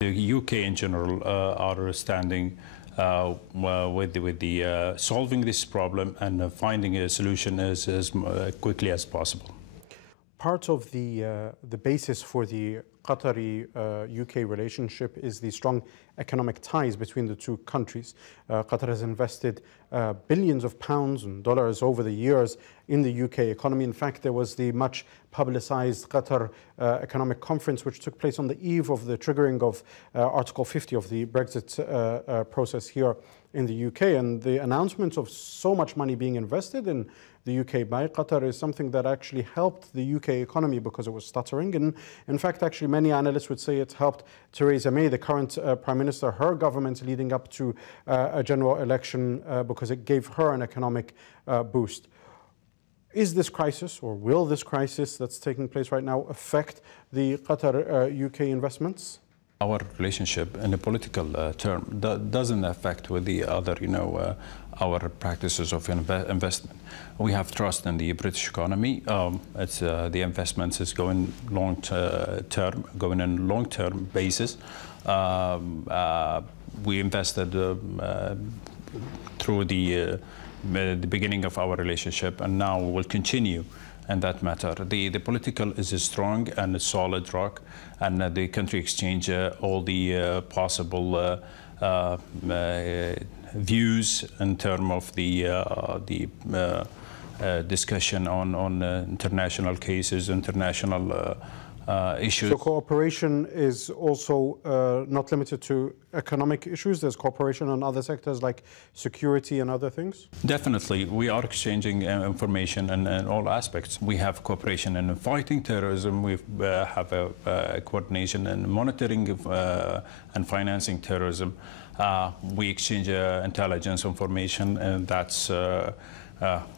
The UK in general are standing with the solving this problem and finding a solution as quickly as possible. Part of the basis for the Qatari-UK relationship is the strong economic ties between the two countries. Qatar has invested billions of pounds and dollars over the years in the UK economy. In fact, there was the much publicized Qatar Economic Conference, which took place on the eve of the triggering of Article 50 of the Brexit process here in the UK. And the announcement of so much money being invested in the UK by Qatar is something that actually helped the UK economy because it was stuttering. And in fact, actually, many analysts would say it helped Theresa May, the current Prime Minister, her government leading up to a general election because it gave her an economic boost. Is this crisis, or will this crisis that's taking place right now, affect the Qatar-UK investments? Our relationship in a political term doesn't affect with the other, our practices of investment. We have trust in the British economy. The investments is going going in long-term basis. We invested through the beginning of our relationship, and now will continue in that matter. The political is a strong and a solid rock, and the country exchange all the possible views in terms of the discussion on international cases, international issues. So cooperation is also not limited to economic issues. There's cooperation on other sectors like security and other things? Definitely. We are exchanging information in all aspects. We have cooperation in fighting terrorism. We have a coordination in monitoring and financing terrorism. We exchange intelligence information, and that's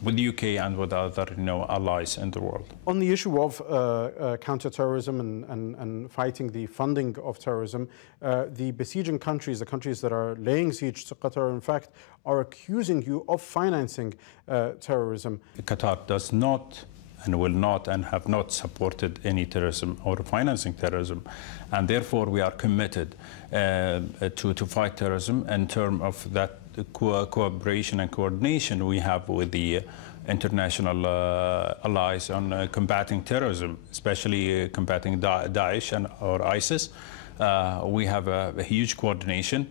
with the UK and with other allies in the world. On the issue of counter-terrorism and fighting the funding of terrorism, the besieging countries, the countries that are laying siege to Qatar, in fact, are accusing you of financing terrorism. Qatar does not and will not and have not supported any terrorism or financing terrorism, and therefore we are committed to fight terrorism in terms of that cooperation and coordination we have with the international allies on combating terrorism, especially combating Daesh or ISIS. We have a huge coordination,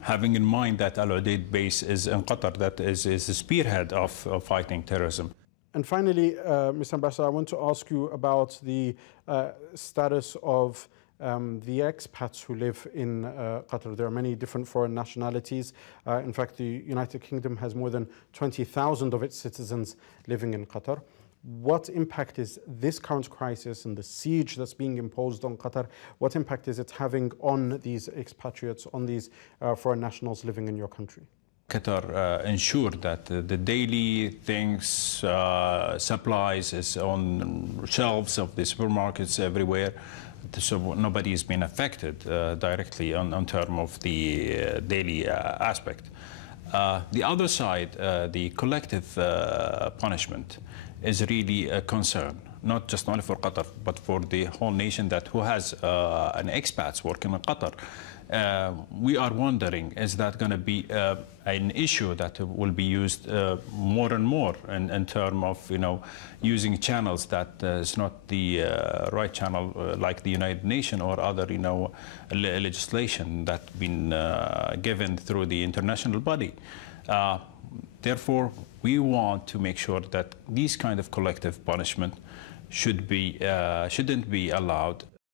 having in mind that Al Udeid base is in Qatar, that is the spearhead of fighting terrorism. And finally, Mr. Ambassador, I want to ask you about the status of the expats who live in Qatar. There are many different foreign nationalities. In fact, the United Kingdom has more than 20,000 of its citizens living in Qatar. What impact is this current crisis and the siege that's being imposed on Qatar, what impact is it having on these expatriates, on these foreign nationals living in your country? Qatar ensured that the daily things, supplies is on shelves of the supermarkets everywhere, so nobody has been affected directly on terms of the daily aspect. The other side, the collective punishment, is really a concern, not just only for Qatar, but for the whole nation who has an expats working in Qatar. We are wondering, is that going to be an issue that will be used more and more in terms of using channels that is not the right channel, like the United Nations or other legislation that's been given through the international body. Therefore, we want to make sure that these kind of collective punishment shouldn't be allowed.